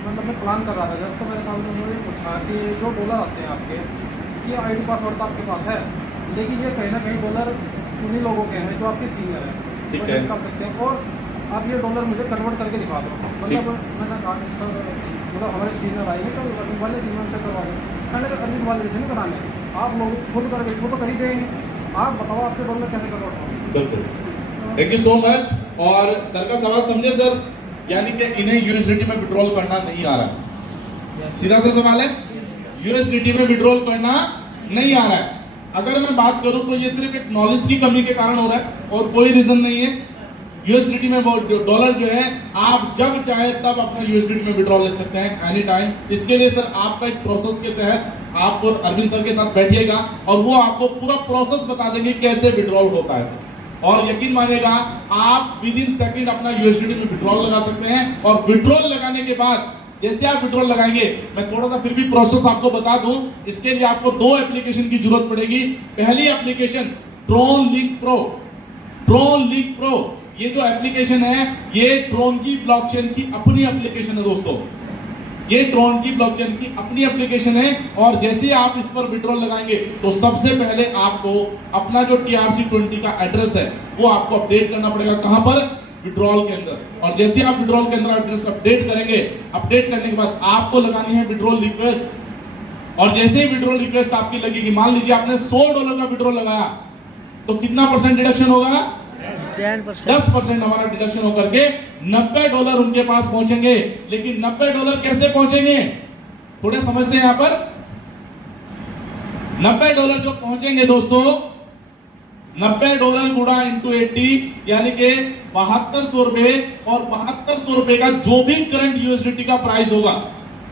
मतलब मैं प्लान कर रहा था जब, तो मेरे सामने उन्होंने पूछा कि जो डॉलर आते हैं आपके, ये आईडी पासवर्ड तो आपके पास है, लेकिन ये कहीं ना कहीं डॉलर उन्हीं लोगों के हैं जो आपके सीनियर हैं, ठीक तो है। कर सकते हैं। और आप ये डॉलर मुझे कन्वर्ट करके दिखा दो। मतलब मैंने कहा कि सर मतलब हमारे सीनियर आएंगे तो अरविंद वाले जीवन से करवा दें। मैंने कहा अरविंद वाले जैसे नहीं कराने, आप लोग खुद करके वो तो कर ही देंगे, आप बताओ आपके डॉलर कैसे कन्वर्ट होंगे। बिल्कुल, थैंक यू सो मच। और सर का सवाल समझे सर, यानी कि इन्हें यूएसडीटी में विड्रॉल करना नहीं आ रहा है। सीधा सा सवाल है, यूएसडीटी में विड्रॉल करना नहीं आ रहा है। अगर मैं बात करूं तो ये सिर्फ एक नॉलेज की कमी के कारण हो रहा है और कोई रीजन नहीं है। यूएसडीटी में डॉलर जो है आप जब चाहे तब अपना यूएसडीटी में विड्रॉल ले सकते हैं एनी टाइम। इसके लिए सर आपका एक प्रोसेस के तहत आप अरविंद सर के साथ बैठिएगा और वो आपको पूरा प्रोसेस बता देंगे कैसे विड्रॉल होता है। और यकीन मानिएगा आप विद इन सेकंड अपना यूएसडीटी में विड्रॉल लगा सकते हैं। और विड्रॉल लगाने के बाद जैसे आप विड्रॉल लगाएंगे, मैं थोड़ा सा फिर भी प्रोसेस आपको बता दूं। इसके लिए आपको 2 एप्लीकेशन की जरूरत पड़ेगी। पहली application Tron link pro. Tron link pro ये जो एप्लीकेशन है, ये ट्रोन की ब्लॉकचेन की अपनी एप्लीकेशन है दोस्तों। ये ट्रोन की ब्लॉकचेन की अपनी एप्लीकेशन है। और जैसे ही आप इस पर विड्रॉल लगाएंगे तो सबसे पहले आपको अपना जो TRC20 का एड्रेस है वो आपको अपडेट करना पड़ेगा। कहां पर? विड्रॉल के अंदर। और जैसे आप विड्रॉल के अंदर एड्रेस अपडेट करेंगे, अपडेट करने के बाद आपको लगानी है विड्रॉल रिक्वेस्ट। और जैसे ही विड्रॉल रिक्वेस्ट आपकी लगेगी, मान लीजिए आपने $100 का विड्रॉल लगाया, तो कितना % डिडक्शन होगा? 10% हमारा डिडक्शन होकर के $90 उनके पास पहुंचेंगे। लेकिन $90 कैसे पहुंचेंगे, थोड़े समझते हैं यहां पर। $90 जो पहुंचेंगे दोस्तों, $90 गुणा इंटू 80 यानी कि 7200 रुपए। और 7200 रुपए का जो भी करंट यूएसडीटी का प्राइस होगा,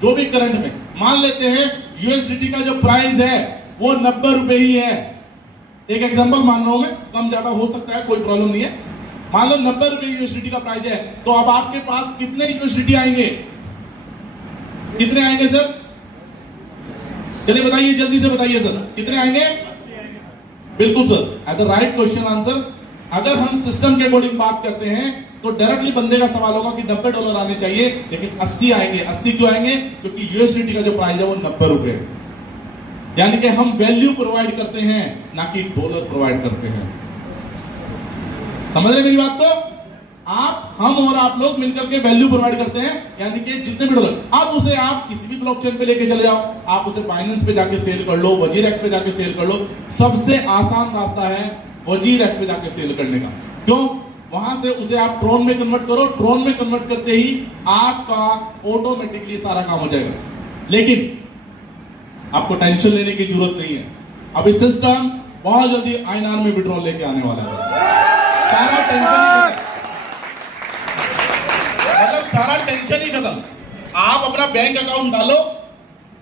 जो भी करंट में, मान लेते हैं यूएसडीटी का जो प्राइस है वो 90 रुपए ही है। एक एग्जांपल मान रहा हूं मैं, कम ज्यादा हो सकता है, कोई प्रॉब्लम नहीं है। मान लो 90 रुपए यूएसडीटी का प्राइस है, तो अब आपके पास कितने यूएसडीटी आएंगे? कितने आएंगे सर? चलिए बताइए, जल्दी से बताइए सर, कितने आएंगे? बिल्कुल sir, at the right question answer. अगर हम सिस्टम के अकॉर्डिंग बात करते हैं तो डायरेक्टली बंदे का सवाल होगा कि $90 आने चाहिए, लेकिन 80 आएंगे। 80 क्यों आएंगे? क्योंकि यूएसडीटी का जो प्राइस है वो 90 रुपए है। यानी कि हम वैल्यू प्रोवाइड करते हैं, ना कि डॉलर प्रोवाइड करते हैं। समझ रहे मेरी बात को? हम और आप लोग मिलकर के वैल्यू प्रोवाइड करते हैं, यानी कि जितने भी डॉलर, अब उसे आप किसी भी ब्लॉकचेन पे लेके चले जाओ, आप उसे बाइनेंस पे जाके सेल कर लो, वजीरएक्स पे जाके सेल कर लो। सबसे आसान रास्ता है वजीरएक्स पे जाके सेल करने का। क्यों? वहां से उसे आप ट्रोन में कन्वर्ट करो, ट्रोन में कन्वर्ट करते ही आपका ऑटोमेटिकली सारा काम हो जाएगा। लेकिन आपको टेंशन लेने की जरूरत नहीं है। अब इस सिस्टम बहुत जल्दी आईएनआर में विड्रॉल लेके आने वाला है। सारा टेंशन सारा टेंशन ही खत्म। आप अपना बैंक अकाउंट डालो,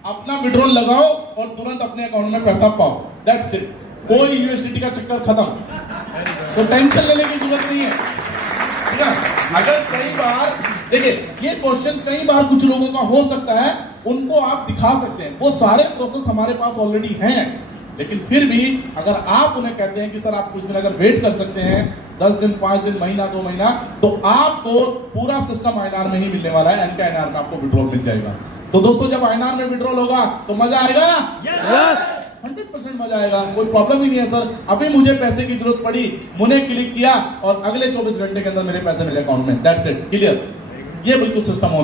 अपना विड्रॉल लगाओ और तुरंत अपने अकाउंट में पैसा पाओ। That's it. कोई यूएसडीटी का चक्कर खत्म, तो टेंशन लेने की जरूरत नहीं है। ठीक है? अगर कई बार देखिए, ये क्वेश्चन कई बार कुछ लोगों का हो सकता है, उनको आप दिखा सकते हैं, वो सारे प्रोसेस हमारे पास ऑलरेडी हैं। लेकिन फिर भी अगर आप उन्हें कहते हैं कि सर आप कुछ दिन अगर वेट कर सकते हैं, 10 दिन, 5 दिन, महीना, 2 महीना, तो आपको पूरा सिस्टम आईएनआर में ही मिलने वाला है। एनके आईएनआर में आपको विड्रॉल मिल जाएगा। तो दोस्तों, जब आईएनआर में विड्रॉल होगा तो मजा आएगा। यस, 100% मजा आएगा, कोई प्रॉब्लम ही नहीं है सर। अभी मुझे पैसे की जरूरत पड़ी, मैंने क्लिक किया और अगले 24 घंटे के अंदर मेरे पैसे मेरे अकाउंट में। That's it, clear. ये बिल्कुल सिस्टम